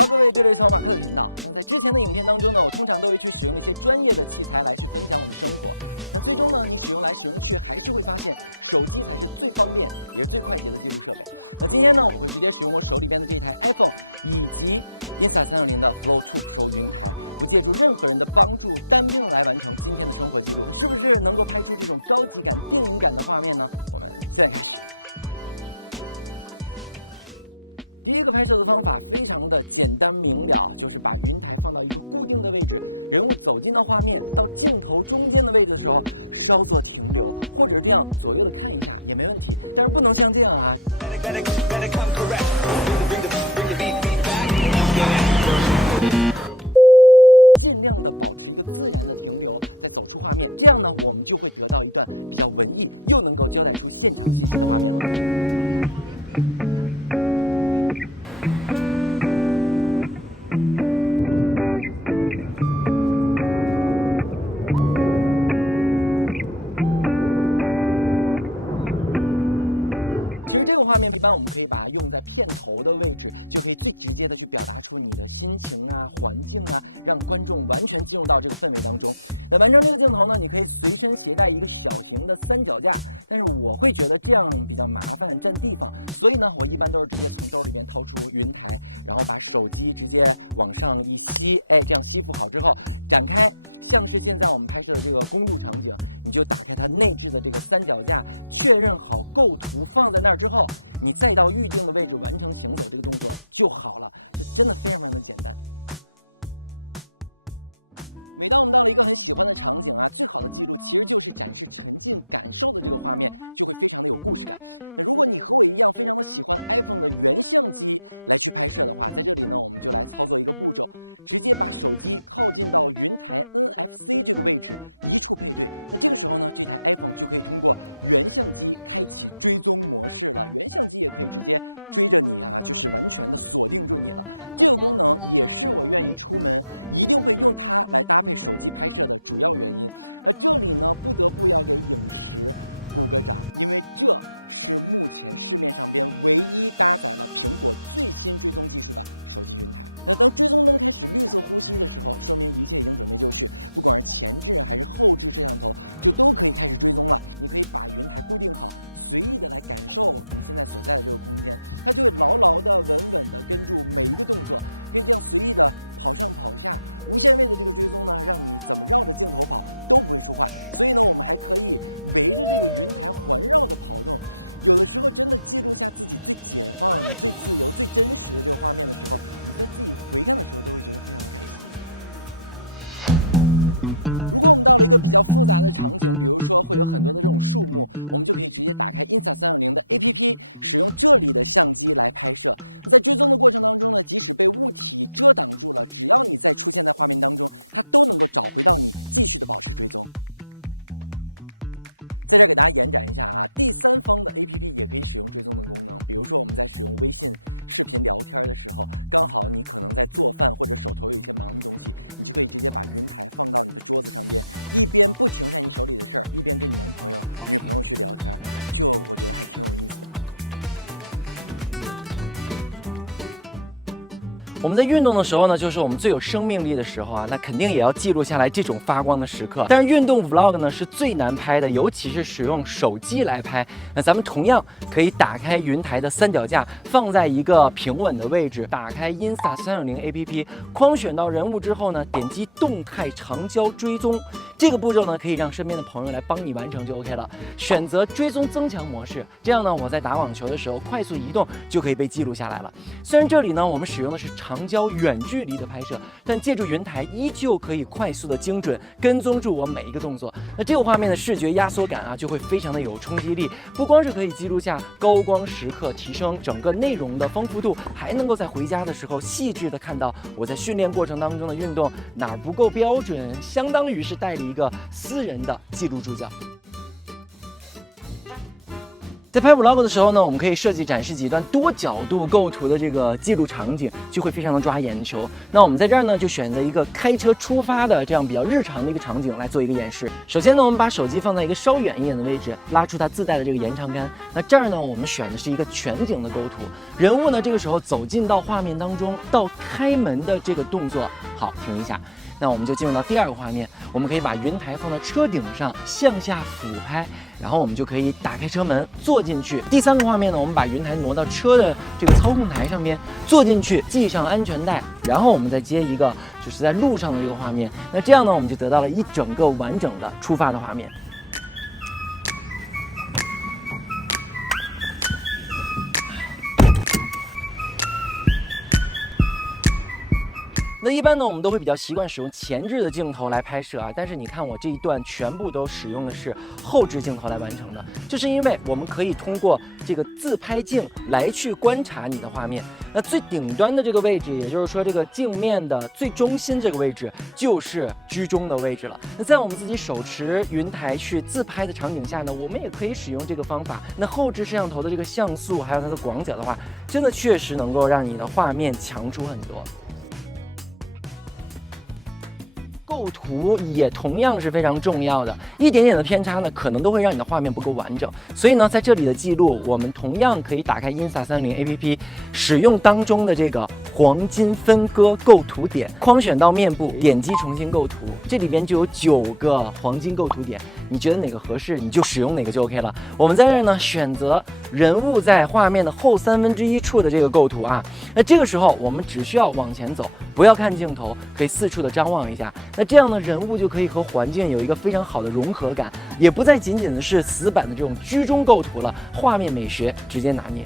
好，各位，这里是小马克的频道。那在之前的影片当中呢，我通常都会去使用一些专业的器材来去分享我的生活。那最终呢，你使用来使用去，还是会发现手机才是最方便也是最快捷的记录设备。那今天呢，我会直接使用我手里边的这台 iPhone 以及 Insta360的 Flow 2 Pro 云台，不借助任何人的帮助，单兵来完成今天的生活记录。是不是能够拍出这种高级感、电影感的画面呢？我们现在开始。第一个拍摄的方法非常的简单明了，就是把云台放到一个固定的位置，人物走进到画面到镜头中间的位置的时候，稍作停留，或者这样左右的看一下也没问题，但是不能像这样啊。尽量的保持一个自然的停留，再走出画面，这样呢，我们就会得到一段比较文艺又能够交代出现场信息的画面了。其实这个画面一般我们可以把它用在片头的位置，就可以最直接的去表达出你的心情啊、环境啊，让观众完全进入到这个氛围当中。那完成这个镜头呢，你可以随身携带一个小型的三脚架，但是我会觉得这样比较麻烦，占地方，所以呢，我一般都是直接从兜里边掏出云台，然后把手机直接往上一吸，这样吸附好之后展开，像是现在我们拍摄的这个公路场景，你就打开它内置的这个三脚架，确认好构图放在那儿之后，你再到预定的位置完成行走这个动作就好了，就真的非常非常的简单。每当我们到了一个很喜欢的场景啊，最好的记录其实就是展示沉浸感受的这个画面，就会非常的有故事感。那如果你和我一样非常的喜欢 iPhone 的原相机来去拍摄的话，在这里呢，我们就来操作一个步骤，直接把手机靠近到云台 NFC 这个位置，一处配对。那这个时候呢，这台 iPhone 就可以通过原相机开启追踪模式了。原相机也可以直接追着你啊，就是完全的锁定住你了。这个功能也是我愿意出门一定会用它来搭配手机拍摄的主要原因。这里呢，不得不要给影石鼓个掌，因为这是目前市面上边唯一搭载了苹果最新追踪技术的手机云台。那当追踪灯开始绿色呼吸的时候，说明一切已经准备就绪，不管是前置还是后置摄像头，就都可以开始追踪了。你可以把云台固定好，随意的来感受你现在所在的这个空间，它就会牢牢的、稳稳的跟住每一个动作，可以这样随意的跑上跑下。无限位的这个追踪呢，让你怎么绕着镜头跑都不会出坏。所以呢，我们还可以围着这个云台环绕的跑动。有的时候真的记录下自己最解放、最自由、最真实的这个画面的时候，你在自己回看的时候都会觉得非常的开心。如果我们到了一个比较复杂的场景，比如说会有很多的这种树木，我们就可以直接打开 Insta360的 APP， 使用这里的相机来拍摄。在追踪的过程当中呢，即使被物体遮挡住了，只要你再出现在画面当中，它都能够找回到你，继续的保持追踪。在这儿给大家延展一下啊，第三方的 APP 也可以使用追踪的功能。比如说我们在使用微信视频聊天的时候，刚好你可能在做饭或者手头有一些忙的东西，你就可以直接把云台放到你的桌子上边，一边不停下你手里的事儿，一边跟你男朋友、女朋友去聊天，就我觉得还挺有意思的。我们在运动的时候呢，就是我们最有生命力的时候啊，那肯定也要记录下来这种发光的时刻。但是运动 vlog 呢是最难拍的，尤其是使用手机来拍。那咱们同样可以打开云台的三脚架，放在一个平稳的位置，打开 Insta360 APP， 框选到人物之后呢，点击动态长焦追踪。这个步骤呢，可以让身边的朋友来帮你完成就 OK 了。选择追踪增强模式，这样呢，我在打网球的时候快速移动就可以被记录下来了。虽然这里呢，我们使用的是长焦远距离的拍摄，但借助云台依旧可以快速的精准跟踪住我每一个动作。那这个画面的视觉压缩感啊，就会非常的有冲击力。不光是可以记录下高光时刻，提升整个内容的丰富度，还能够在回家的时候细致的看到我在训练过程当中的运动哪儿不够标准，相当于是代理一个私人的记录助教。在拍 vlog 的时候呢，我们可以设计展示几段多角度构图的这个记录场景，就会非常的抓眼球。那我们在这儿呢，就选择一个开车出发的这样比较日常的一个场景来做一个演示。首先呢，我们把手机放在一个稍远一点的位置，拉出它自带的这个延长杆。那这儿呢，我们选的是一个全景的构图，人物呢这个时候走进到画面当中，到开门的这个动作，好，停一下。那我们就进入到第2个画面，我们可以把云台放到车顶上向下俯拍，然后我们就可以打开车门坐进去。第3个画面呢，我们把云台挪到车的这个操控台上面，坐进去，系上安全带，然后我们再接一个就是在路上的这个画面。那这样呢，我们就得到了一整个完整的出发的画面。那一般呢，我们都会比较习惯使用前置的镜头来拍摄啊，但是你看我这一段全部都使用的是后置镜头来完成的，就是因为我们可以通过这个自拍镜来去观察你的画面。那最顶端的这个位置，也就是说这个镜面的最中心这个位置，就是居中的位置了。那在我们自己手持云台去自拍的场景下呢，我们也可以使用这个方法。那后置摄像头的这个像素还有它的广角的话，真的确实能够让你的画面强出很多。构图也同样是非常重要的，一点点的偏差呢，可能都会让你的画面不够完整。所以呢，在这里的记录，我们同样可以打开 Insta30 APP， 使用当中的这个黄金分割构图点，框选到面部，点击重新构图，这里边就有9个黄金构图点，你觉得哪个合适，你就使用哪个就 OK 了。我们在这儿呢，选择人物在画面的后1/3处的这个构图啊，那这个时候我们只需要往前走，不要看镜头，可以四处的张望一下。那这样呢，人物就可以和环境有一个非常好的融合感，也不再仅仅的是死板的这种居中构图了，画面美学直接拿捏。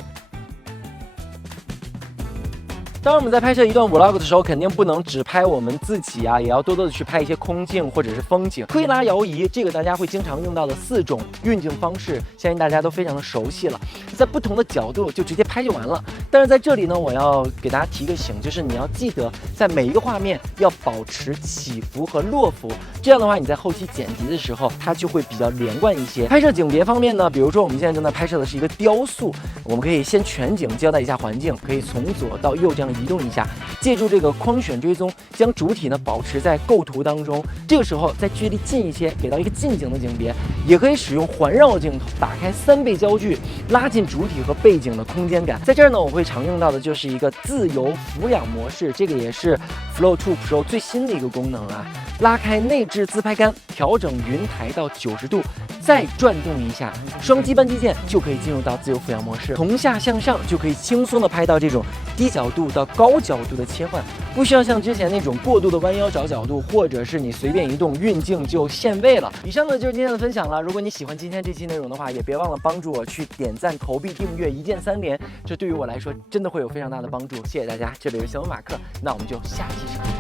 当然，我们在拍摄一段 vlog 的时候，肯定不能只拍我们自己啊，也要多多的去拍一些空镜或者是风景。推拉摇移，这个大家会经常用到的4种运镜方式，相信大家都非常的熟悉了。在不同的角度就直接拍就完了。但是在这里呢，我要给大家提个醒，就是你要记得在每一个画面要保持起伏和落伏，这样的话你在后期剪辑的时候，它就会比较连贯一些。拍摄景别方面呢，比如说我们现在正在拍摄的是一个雕塑，我们可以先全景交代一下环境，可以从左到右这样移动一下，借助这个框选追踪，将主体呢保持在构图当中。这个时候在距离近一些，给到一个近景的景别，也可以使用环绕镜头，打开3倍焦距，拉近主体和背景的空间感。在这儿呢，我会常用到的就是一个自由俯仰模式，这个也是 Flow 2 Pro 最新的一个功能啊。拉开内置自拍杆，调整云台到90度，再转动一下，双击扳机键就可以进入到自由俯仰模式。从下向上就可以轻松的拍到这种低角度到高角度的切换，不需要像之前那种过度的弯腰找角度，或者是你随便移动运镜就限位了。以上呢就是今天的分享了。如果你喜欢今天这期内容的话，也别忘了帮助我去点赞、投币、订阅，一键3连，这对于我来说真的会有非常大的帮助。谢谢大家，这里是小马克，那我们就下期视频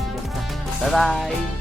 再见，拜拜。